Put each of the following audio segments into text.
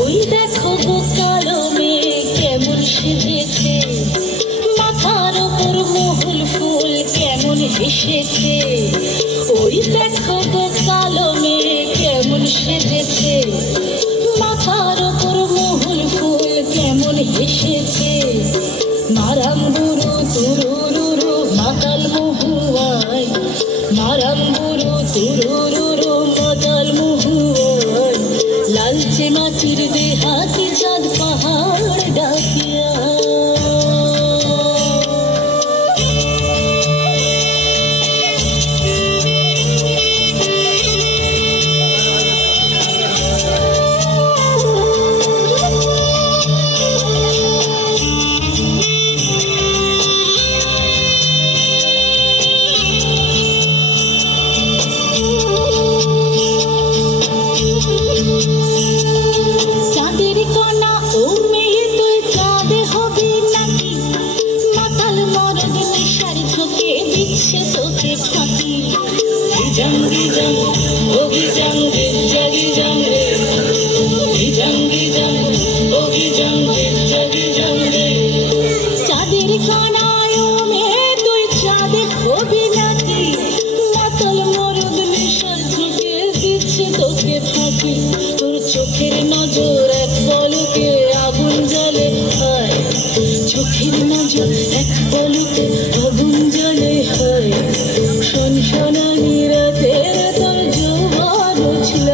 ওই দেখো গো কালো মেয়ে কেমন সেজেছে, মাথার ওপর মহুল ফুল কেমন হেসেছে। ওই দেখো গো কালো মেয়ে কেমন সেজেছে, মাথার ওপর মহুল ফুল কেমন হেসেছে। মারাম বুড়ো তুরুরুরু মাতাল মহুয়ায়, মারাম বুড়ো তুরুরুরু মাতাল মহুয়ায়। লালচে মাটির দেহাতি চাঁদ পাহাড় ডাকিয়া। তোর চোখের নজর এক পলকে আগুন জ্বলে হয়, চোখের নজর এক পলকে আগুন জ্বলে হয়। শনশনানি রাতের তোর যৌবন ছিল।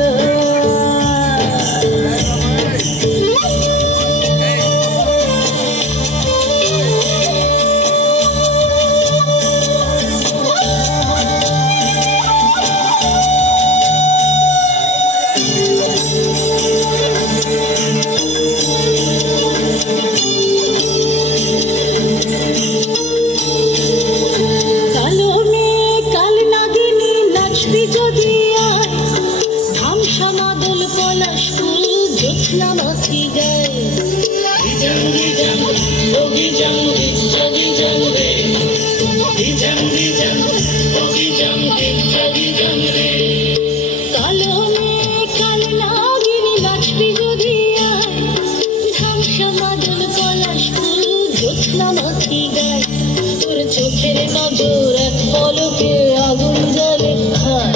তোর চোখের নজর এক পলকে আগুন জ্বলে হয়,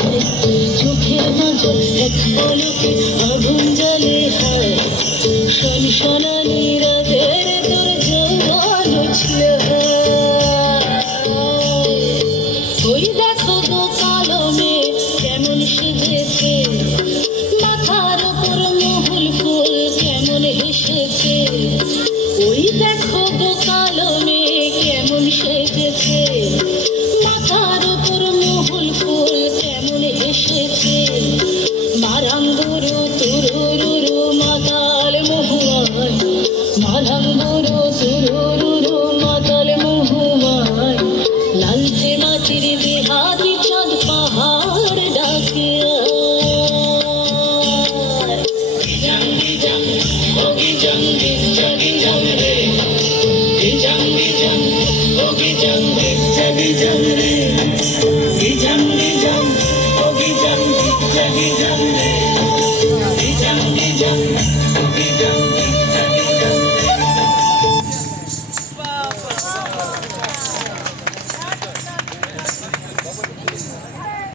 চোখের নজর এক পলকে আগুন জ্বলে হয়। শনশনানি রাতের তোর যৌবন ছিল। ওই দেখো গো কালো মেয়ে কেমন সেজেছে, মাথার ওপর মহুল ফুল কেমন হেসেছে। ওই দেখো